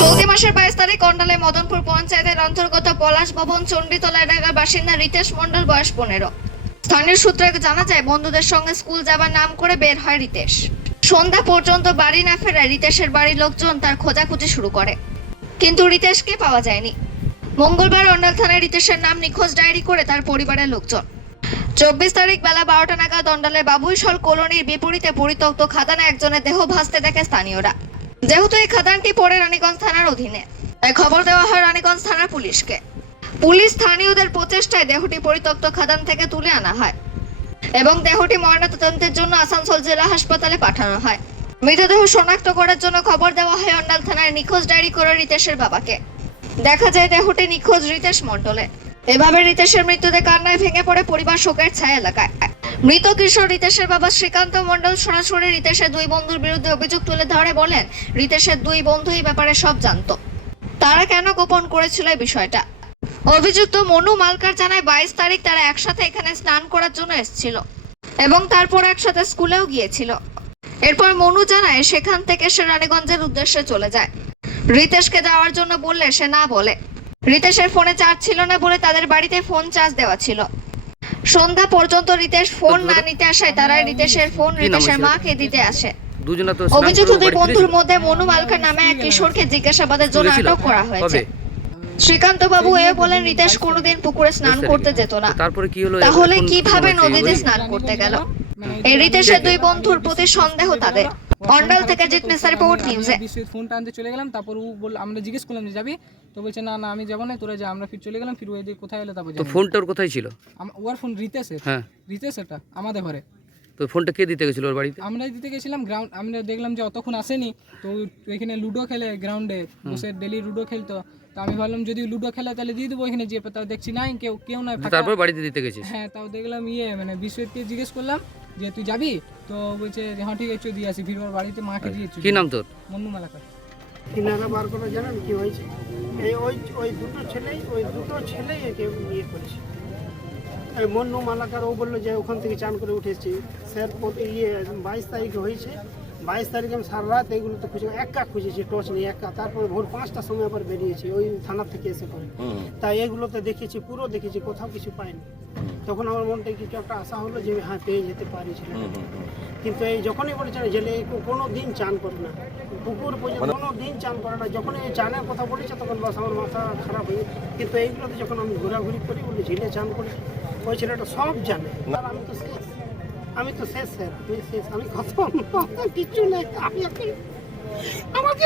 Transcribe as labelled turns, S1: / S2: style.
S1: চলতি মাসের বাইশ তারিখ কন্ডালে মদনপুর পঞ্চায়েতের অন্তর্গত পলাশ ভবন, চণ্ডীতলা এলাকার বাসিন্দা রিতেশ মণ্ডল, বয়স পনেরো। স্থানীয় সূত্রে জানা যায়, বন্ধুদের সঙ্গে স্কুল যাবার নাম করে বের হয় রিতেশ। সন্ধ্যা পর্যন্ত বাড়ি না ফেরায় রিতেশের বাড়ির লোকজন তার খোঁজাখুঁজি শুরু করে। কিন্তু রিতেশকে পাওয়া যায়নি। মঙ্গলবার অন্ডাল থানায় রিতেশের নাম নিখোঁজ ডায়েরি করে তার পরিবারের লোকজন। চব্বিশ তারিখ বেলা বারোটা নাগাদ অন্ডালের বাবুইশল কলোনির বিপরীতে পরিত্যক্ত খাদানে একজনের দেহ ভাসতে দেখে স্থানীয়রা। যেহেতু এই খাদানটি পড়ে রানীগঞ্জ থানার অধীনে, তাই খবর দেওয়া হয় রানীগঞ্জ থানার পুলিশকে। পুলিশ স্থানীয়দের প্রচেষ্টায় দেহটি পরিত্যক্ত খাদান থেকে তুলে আনা হয় এবং দেহটি ময়নাতদন্তের জন্য আসানসোল জেলা হাসপাতালে পাঠানো হয়। মৃতদেহ শনাক্ত করার জন্য খবর দেওয়া হয় অন্ডাল থানায় নিখোঁজ ডায়েরি করে রিতেশের বাবাকে। দেখা যায় দেহটি নিখোঁজ রিতেশ মণ্ডলে। এভাবে রিতেশের মৃত্যুতে কান্নায় ভেঙে পড়ে পরিবার শোকের ছায়া এলাকায়। মৃত কিশোর রিতেশের বাবা শ্রীকান্ত মণ্ডল সরাসরি রিতেশের দুই বন্ধুর বিরুদ্ধে অভিযোগ তুলে ধরে বলেন, রিতেশের দুই বন্ধু এই ব্যাপারে সব জানতো। তারা কেন গোপন করেছিল এই বিষয়টা? অভিযুক্ত মনু মালকার জানায়, বাইশ তারিখ তারা একসাথে এখানে স্নান করার জন্য এসেছিল এবং তারপর একসাথে স্কুলেও গিয়েছিল। এরপর মনু জানায়, সেখান থেকে সে রানীগঞ্জের উদ্দেশ্যে চলে যায়। রিতেশকে যাওয়ার জন্য বললে সে না বলে। রিতেশের ফোনে চার্জ ছিল না বলে তাদের বাড়িতে ফোন চার্জ দেওয়া ছিল। সন্ধ্যা পর্যন্ত রিতেশ ফোন না নিতে আসায় তারা রিতেশের ফোন রিতেশের? মাকে দিতে আসে।
S2: দুজনা তো স্নান
S1: অভিযুক্ত দুই বন্ধুর মধ্যে মনু মালকার নামে এক কিশোরকে জিজ্ঞাসাবাদের জন্য আটক করা হয়েছে। শ্রীকান্ত বাবু এ বলেন রিতেশ কোনোদিন পুকুরে স্নান করতে যেত না।
S2: তারপরে কি হলো?
S1: তাহলে কীভাবে নদীতে স্নান করতে গেল? এই রিতেশের দুই বন্ধুর প্রতি সন্দেহ তাদের। অন্ডাল থেকে জিত জিতনেস রিপোর্ট নিউজে
S3: বিশ্বজিৎ ফোনটা আনতে চলে গেলাম তারপর ও বল আমরা জিজ্ঞেস করলাম যে যাবি? তো বলছে না না আমি যাব না তোরা যা আমরা ফির চলে গেলাম ফির ওই কোথায় এলো তারপর
S2: তো। ফোনটা ওর কোথায় ছিল?
S3: ওর ফোন রিতেশের।
S2: হ্যাঁ।
S3: রিতেশেরটা আমাদের ঘরে।
S2: তো ফোনটা কে দিতে গেছিল ওর বাড়িতে?
S3: আমরা দিতে গেছিলাম গ্রাউন্ড আমরা দেখলাম যে অতক্ষণ আসেনি তো ওইখানে লুডো খেলে গ্রাউন্ডে বসে ডেলি লুডো খেলতো। তো আমি ভাবলাম যদি লুডো খেলে তাহলে দিয়ে দেবো ওইখানে যে তাও দেখছি নাই কেউ কেউ নাই
S2: তারপর বাড়িতে দিতে গেছিস?
S3: হ্যাঁ তাও দেখলাম ইয়ে মানে বিশ্বজিৎকে জিজ্ঞেস করলাম যে তুই যাবি তো বলছে যে হ্যাঁ ঠিক আছে দিয়ে আসি। ভিড় বাড়িতে মাকে দিয়েছি
S2: কি নাম তোর?
S3: মন্নু মালাকার।
S4: কিনারা বার করে জানেন কি হয়েছে? এই ওই ওই দুটো ছেলেই ওই দুটো ছেলেই একে বিয়ে করেছে। এই মন্নু মালাকার ও বলল যে ওখান থেকে চান করে উঠেছি। স্যার প্রতি ইয়ে বাইশ তারিখে হয়েছে। বাইশ তারিখে আমি সারা রাত এগুলো তো খুঁজে একা খুঁজেছি টর্চ নিয়ে একা। তারপরে ভোর পাঁচটার সময় আবার বেরিয়েছি ওই থানা থেকে এসে করে তাই এগুলোতে দেখেছি পুরো দেখেছি কোথাও কিছু পাইনি। তখন আমার মনটায় কিছু একটা আশা হলো যে হ্যাঁ পেয়ে যেতে পারি। কিন্তু এই যখনই বলেছে না জেলে কোনো দিন চান করে না। পুকুর পর্যন্ত কোনো দিন চান করে না। যখন এই চানের কথা বলেছে তখন বাস আমার মাথা খারাপ হয়ে কিন্তু এইগুলোতে যখন আমি ঘোরাঘুরি করি বলি ঝিলে চান করি। ওই ছেলেটা সব জানে। আর আমি তো শেষ আমি তো শেষ স্যার আমি শেষ আমি কথা কিছু নেই আমি আমাকে